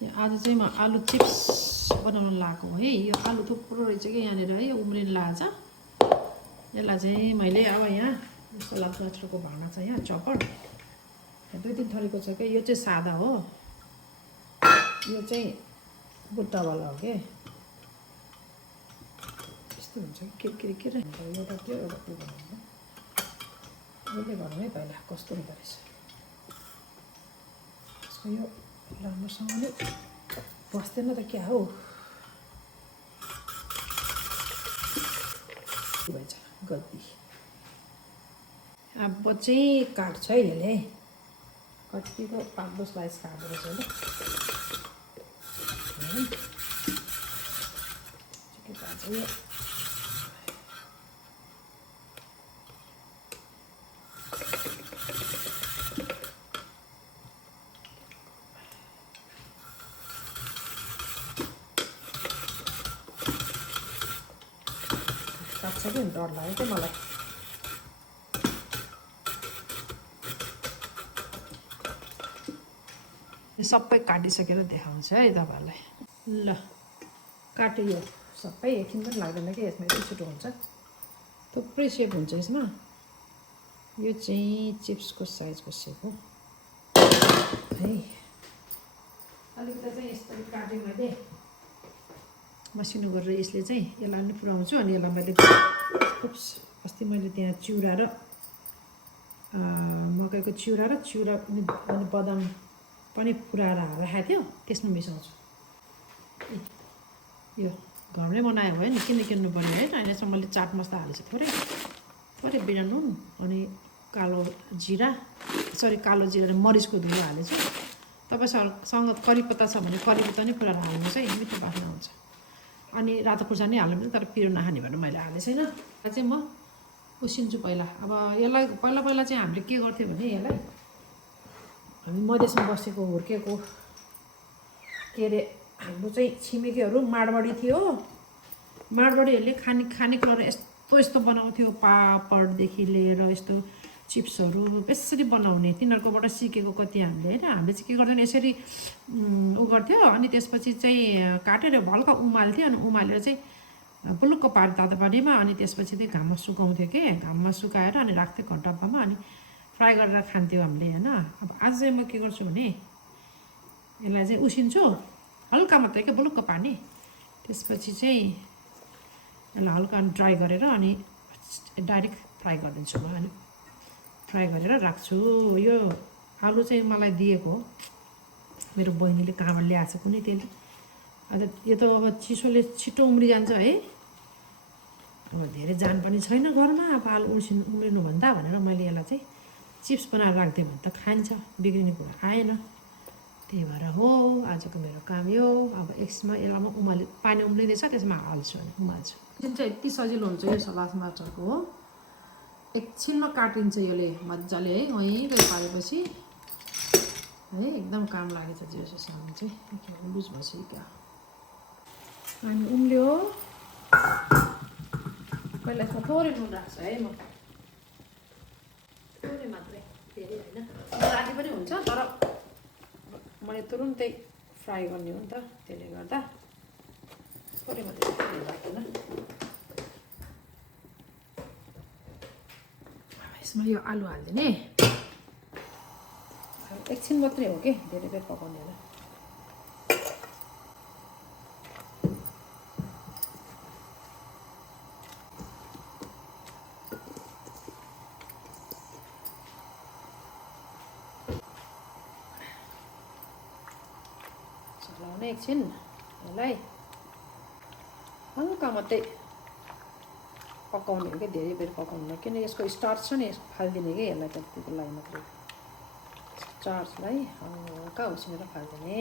आज चाहिँ म आलु चिप्स बनाउन लागेको है। यो आलु थुप्रो रहेछ कि यहाँनिर है, उम्रिन लाग्छ। यसलाई चाहिँ मैले अब यहाँ यस्तो लाचको भाँडा छ, यहाँ चपर 2-3 थरीको छ क्या। यो चाहिँ सादा हो, यो चाहिँ बुट्टावाला हो क्या। यस्तो हुन्छ कि के एउटा त्यो एउटा त्यो बनाउनु अहिले गरौँ है पहिला कस्तो हुँदो रहेछ यसको। यो राम्रोसँगले बस्दैन त क्या हो, के भन्छ गद्दी। अब चाहिँ काट्छ है यसले, कतिको 5-10 स्लाइस काट्दो रहेछ होइन। के भन्छ यो काट्छ कि डर लाग्यो क्या मलाई। सबै काटिसकेर देखाउँछ है तपाईँहरूलाई। ल काट्यो यो सबै, एकछिन पनि लाग्दैन कि यसमा, यति छिटो हुन्छ। थुप्रै सेप हुन्छ यसमा। यो चाहिँ चिप्सको साइजको सेप हो है। अलिकति चाहिँ यसरी काटेँ मैले मसिनो गरेर। यसले चाहिँ यसलाई पनि पुऱ्याउँछु। अनि यसलाई मैले अस्ति मैले त्यहाँ चिउरा र मकैको चिउरा र अनि बदाम पनि पुऱ्याएर राखेको थियो, त्यसमा मिसाउँछु। यो घरमै बनायो भयो नि, किन्नु पर्यो है। अहिलेसम्म मैले चाट मसला हालेको छु, थोरै बिना नुन, अनि कालो जिरा र मरिचको धुलो हालेछु। तपाईँसँग करी पत्ता छ भने करी पत्ता नै पुऱ्याएर हाल्नुहोस् है, मिठो बास्ना हुन्छ। अनि रातो खुर्सानी हाल्नु, तर पिरो नखाने भनेर मैले हालेको छैन। यहाँ चाहिँ म उसिन्छु पहिला। अब यसलाई पहिला चाहिँ हामीले के गर्थ्यो भने, यसलाई हामी मधेसमा बसेको हुर्केको के अरे, हाम्रो चाहिँ छिमेकीहरू माडवाडी थियो। माडवाडीहरूले खानेकुराहरू यस्तो बनाउँथ्यो, पापडदेखि लिएर यस्तो चिप्सहरू यसरी बनाउने। तिनीहरूकोबाट सिकेको कति हामीले होइन। हामीले चाहिँ के गर्थ्यौँ, यसरी उ गर्थ्यो। अनि त्यसपछि चाहिँ काटेर हल्का उमाल्थ्यो। अनि उमालेर चाहिँ पुलुक्क पार्यो तातो पानीमा। अनि त्यसपछि चाहिँ घाममा सुकाउँथ्यो कि, घाममा सुकाएर अनि राख्थ्यो डब्बामा, अनि फ्राई गरेर खान्थ्यो हामीले होइन। अब आज चाहिँ म के गर्छु भने, यसलाई चाहिँ उसिन्छु हल्का मात्रै क्या, बुलुक्क पानी। त्यसपछि चाहिँ यसलाई हल्का ड्राई गरेर अनि डाइरेक्ट फ्राई गरिदिन्छु म। अनि फ्राई गरेर राख्छु। यो आलु चाहिँ मलाई दिएको मेरो बहिनीले, कहाँबाट ल्याएको छ कुनै तेल। अन्त यो त अब चिसोले छिटो उम्रिजान्छ है। अब धेरै जान पनि छैन घरमा, अब आलु उम्रिनुभन्दा भनेर मैले यसलाई चाहिँ चिप्स बनाएर राखिदिएँ भने त खान्छ, बिग्रिने कुरा आएन। त्यही भएर हो आजको मेरो काम यो। अब एकछिनमा यसलाई म पानी उम्लिँदैछ, त्यसमा हाल्छु अनि उमाल्छु। एकछिन चाहिँ यति सजिलो हुन्छ यो सलाद मटरको हो। एकछिनमा काटिन्छ यसले मजाले है, वहीँ गएर पारेपछि है एकदम काम लागेछ। जिरोसम्म चाहिँ लुज भइसक्यो क्या। अनि उम्ल्यो, पहिला यसमा थोरै नुन राख्छ है म, थोरै मात्रै, धेरै होइन। राति पनि हुन्छ, तर मैले तुरुन्तै फ्राई गर्ने हो नि त, त्यसले गर्दा थोरै मात्रै राख्दैन। यसमा यो आलु हालिदिने, एकछिन मात्रै हो कि, धेरै बेर पकाउने होइन। चलाउने एकछिन यसलाई हल्का मात्रै पकाउने हो कि, धेरै बेर पकाउनु, किन यसको स्टार्च छ नि, फालिदिने कि यसलाई, त्यतिको लागि मात्रै स्टार्चलाई हल्का उसिनेर फालिदिने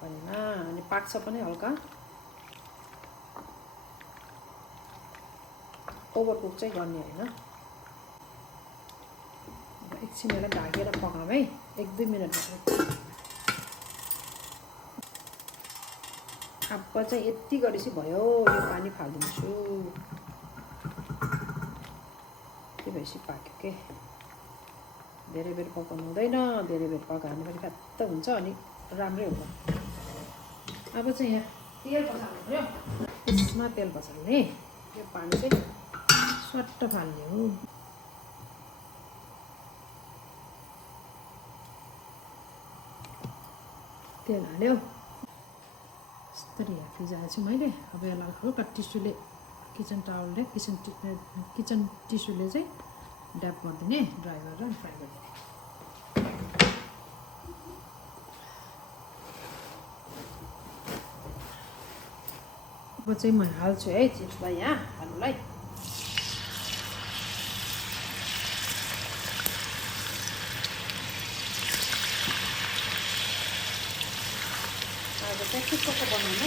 पानीमा। अनि पाक्छ पनि हल्का, ओभरकुक चाहिँ गर्ने होइन। एकछिन यसलाई ढाकेर पकाऊँ है, 1-2 मिनट मात्रै। अब चाहिँ यति गरेपछि भयो, यो पानी फालिदिन्छु। त्यो भएपछि पाक्यो के। धेरै बेर पकाउनु हुँदैन, धेरै बेर पकायो भने पनि फ्यात्त हुन्छ अनि राम्रै हुँदैन। अब चाहिँ यहाँ तेल पखाल्नु पऱ्यो, यसमा तेल पखाल्ने, यो पानी चाहिँ स्वाट्ट फाल्ने हो। तेल हाल्यो, यस्तरी फिजाएको छु मैले। अब यसलाई हल्का टिस्युले, किचन टावलले, किचन टिस्युले चाहिँ ड्याप गरिदिने, ड्राई गरेर अनि फ्राई गरिदिने। अब चाहिँ म हाल्छु है चिप्सलाई यहाँ आलुलाई। अब चाहिँ ठिक्कको बनाउनु,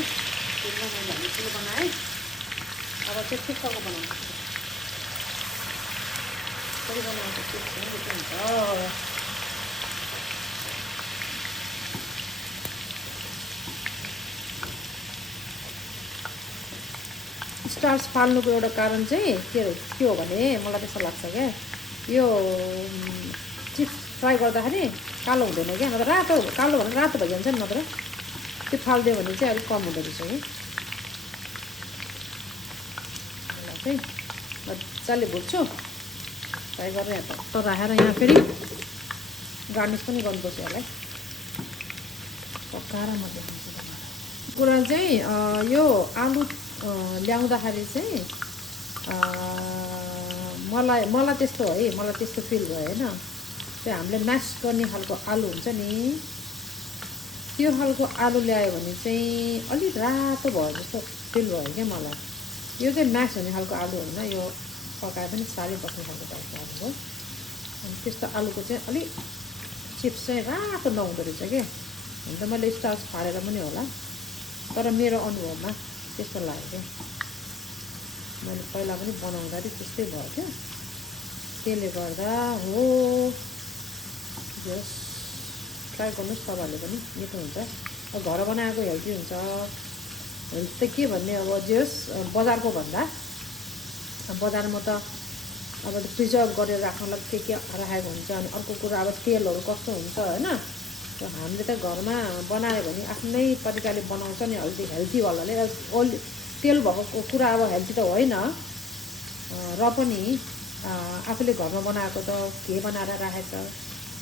त्यसमा मैले ठुलो बनाएँ। अब चाहिँ ठिक्कको बनाउँछु, कसरी बनाउँछु चिप्स पनि हुन्छ। स्टार्च फाल्नुको एउटा कारण चाहिँ के हो भने मलाई त्यस्तो लाग्छ क्या, यो चिप्स फ्राई गर्दाखेरि कालो हुँदैन क्या, नत्र रातो, कालो भने रातो भइजान्छ नि, नत्र त्यो फालिदियो भने चाहिँ अलिक कम हुँदो रहेछ कि। यसलाई चाहिँ मजाले भुट्छु, फ्राई गरेर यहाँ त राखेर यहाँ फेरि गार्निस पनि गर्नुपर्छ यसलाई पकाएर म देखाउँछु तपाईँलाई। कुरा चाहिँ यो आलु ल्याउँदाखेरि चाहिँ मलाई त्यस्तो है, मलाई त्यस्तो फिल भयो होइन। त्यो हामीले म्यास गर्ने खालको आलु हुन्छ नि, त्यो खालको आलु ल्यायो भने चाहिँ अलिक रातो भयो जस्तो फिल भयो क्या मलाई। यो चाहिँ म्यास हुने खालको आलु होइन, यो पकाए पनि साह्रै बस्ने खालको टाइपको आलु हो। अनि त्यस्तो आलुको चाहिँ अलिक चिप्स चाहिँ रातो नहुँदो रहेछ क्या। हुन त मैले स्टार्च फालेर पनि होला, तर मेरो अनुभवमा त्यस्तो लाग्यो क्या। मैले पहिला पनि बनाउँदाखेरि त्यस्तै भयो क्या, त्यसले गर्दा हो। जस ट्राई गर्नुहोस् तपाईँहरूले पनि, मिठो हुन्छ। अब घर बनाएको हेल्दी हुन्छ। हेल्थ त के भन्ने, अब जस बजारको भन्दा बजारमा त अब प्रिजर्भ गरेर राख्नलाई के राखेको हुन्छ। अनि अर्को कुरा अब तेलहरू कस्तो हुन्छ होइन। हामीले त घरमा बनायो भने आफ्नै तरिकाले बनाउँछ नि, हेल्थीवालाले। तेल भएको कुरा अब हेल्थी त होइन, र पनि आफूले घरमा बनाएको त के बनाएर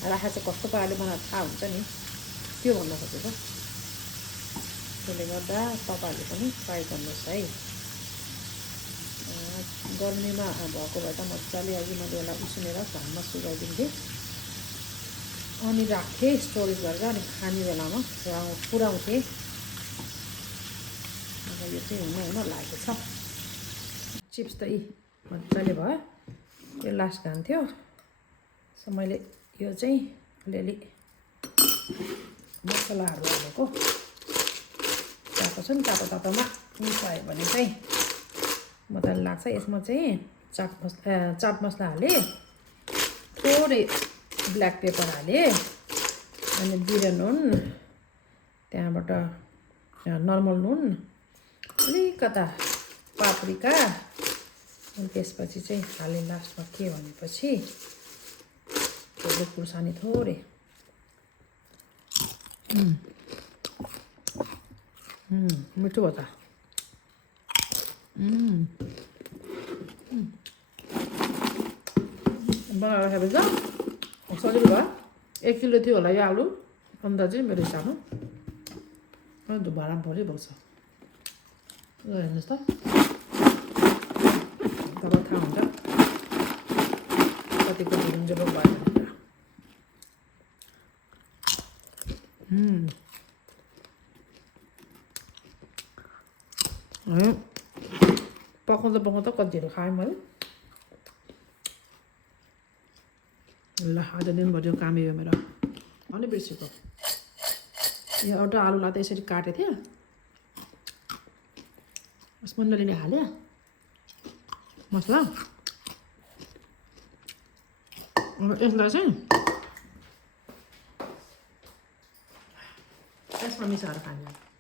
राखेको कस्तो पाराले बनाएर थाहा हुन्छ नि, त्यो भन्न खोजेको। त्यसले गर्दा तपाईँहरूले पनि ट्राई गर्नुहोस् है। गर्मीमा भएको भए त मजाले अघि मैले यसलाई उसिनेर घाममा सुकाइदिन्थेँ अनि राख्थेँ स्टोरेज गरेर, अनि खाने बेलामा पुऱ्याउँथेँ। अब यो चाहिँ हुन लागेको छ। चिप्स त मजाले भयो, यो लास्ट घाम थियो। सो मैले यो चाहिँ अलिअलि मसलाहरू हालेको तातो छ नि, तातोमा मिसायो भने चाहिँ मजाले लाग्छ। यसमा चाहिँ चाट मसला हालेँ, थोरै ब्ल्याक पेपर हालेँ, अनि जिरा नुन, त्यहाँबाट नर्मल नुन, अलिकता पाप्रिका, अनि त्यसपछि चाहिँ हालेँ लास्टमा के भनेपछि खुर्सानी थोरै। मिठो भयो त। बनाएर खाएपछि त सजिलो भयो। 1 किलो थियो होला यो आलु अन्दाजै मेरो हिसाबमा। अन्त भाडा भरि भएको छ। हेर्नुहोस् त, तब थाहा हुन्छ कतिको हुन्छ भयो भनेर। पकाउँदा कतिहरू खाएँ मैले। ल आज दिनभरि काम यो मेरो अलि बिर्सेको। यो एउटा आलुलाई त यसरी काटेको थिएँ, मण्डलीले हाल्यो मसला। अब यसलाई चाहिँ यसमा मिसाएर खाने।